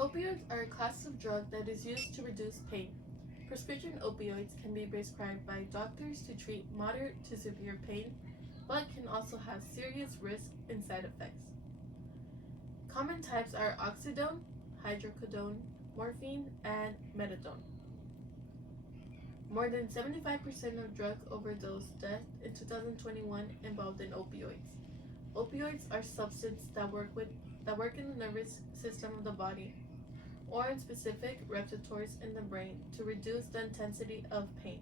Opioids are a class of drug that is used to reduce pain. Prescription opioids can be prescribed by doctors to treat moderate to severe pain, but can also have serious risks and side effects. Common types are oxydone, hydrocodone, morphine, and methadone. More than 75% of drug overdose deaths in 2021 involved in opioids. Opioids are substances that work in the nervous system of the body or in specific receptors in the brain to reduce the intensity of pain.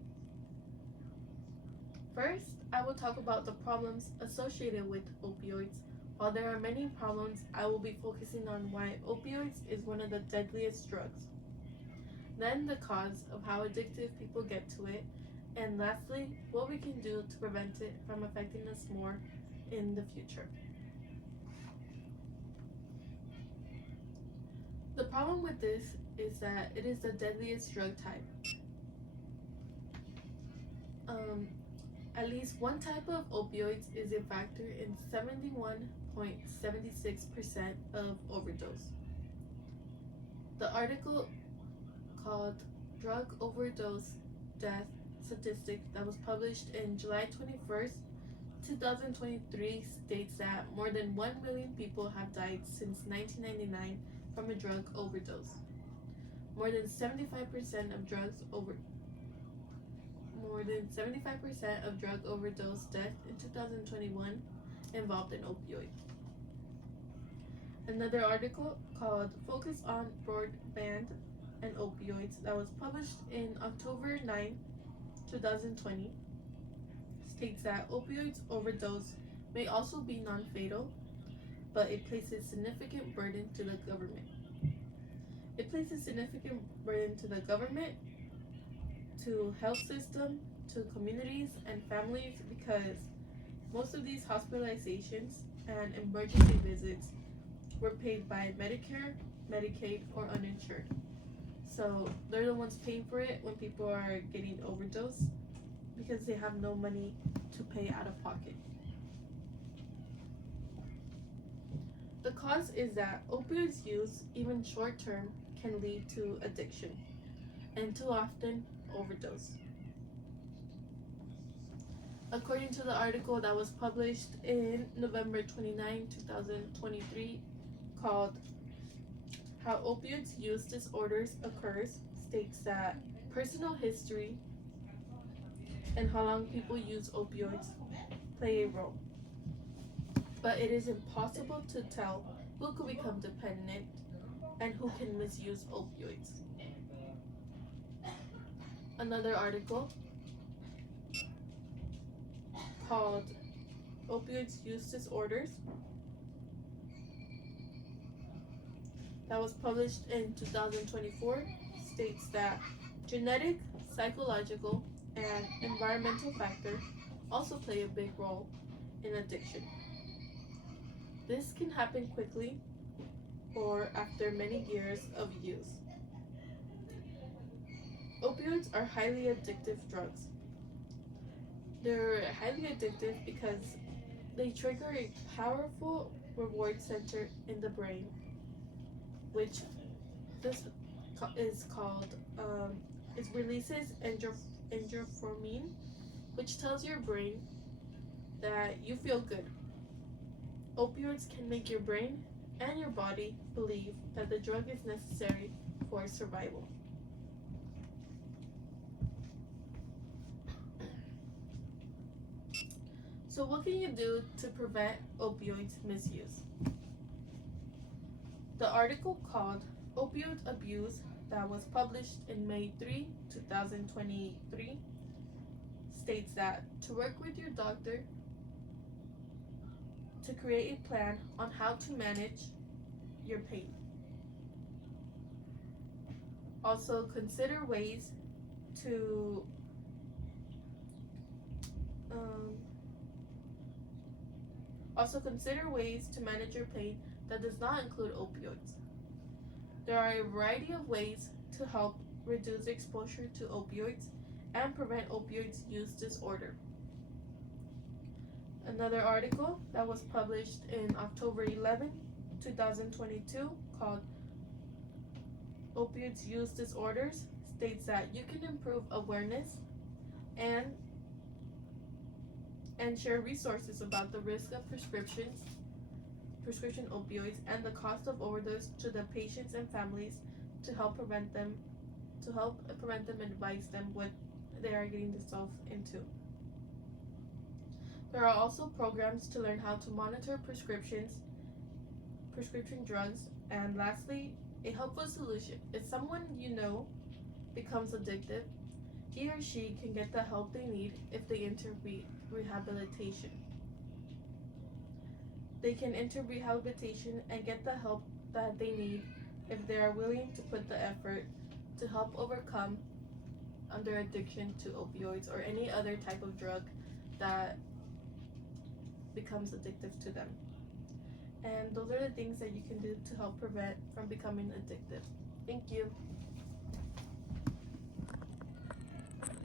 First, I will talk about the problems associated with opioids. While there are many problems, I will be focusing on why opioids is one of the deadliest drugs. Then the cause of how addictive people get to it, and lastly, what we can do to prevent it from affecting us more in the future. The problem with this is that it is the deadliest drug type. At least one type of opioids is a factor in 71.76% of overdose. The article called Drug Overdose Death Statistics that was published in July 21st, 2023 states that more than 1 million people have died since 1999 from a drug overdose. More than 75% of drug overdose deaths in 2021 involved an opioid. Another article called Focus on Broadband and Opioids that was published in October 9, 2020 states that opioids overdose may also be non-fatal, but it places significant burden to the government. It places significant burden to the government, to health system, to communities and families because most of these hospitalizations and emergency visits were paid by Medicare, Medicaid, or uninsured. So they're the ones paying for it when people are getting overdose because they have no money to pay out of pocket. The cause is that opioids use, even short term, can lead to addiction and too often overdose. According to the article that was published in November 29, 2023, called How Opioids Use Disorders Occurs, states that personal history and how long people use opioids play a role. But it is impossible to tell who could become dependent and who can misuse opioids. Another article called Opioids Use Disorders that was published in 2024 states that genetic, psychological, and environmental factors also play a big role in addiction. This can happen quickly or after many years of use. Opioids are highly addictive drugs. They're highly addictive because they trigger a powerful reward center in the brain, which this is called, it releases endorphin, which tells your brain that you feel good. Opioids can make your brain and your body believe that the drug is necessary for survival. So what can you do to prevent opioids misuse? The article called Opioid Abuse that was published in May 3, 2023 states that to work with your doctor to create a plan on how to manage your pain. Also consider ways to manage your pain that does not include opioids. There are a variety of ways to help reduce exposure to opioids and prevent opioids use disorder. Another article that was published in October 11, 2022 called opioids use disorders states that you can improve awareness and share resources about the risk of prescription opioids and the cost of overdose to the patients and families to help prevent them and advise them what they are getting themselves into. There are also programs to learn how to monitor prescription drugs, and lastly, a helpful solution. If someone you know becomes addicted, he or she can get the help they need if they enter rehabilitation. They can enter rehabilitation and get the help that they need if they are willing to put the effort to help overcome their addiction to opioids or any other type of drug that becomes addictive to them. And those are the things that you can do to help prevent from becoming addictive. Thank you.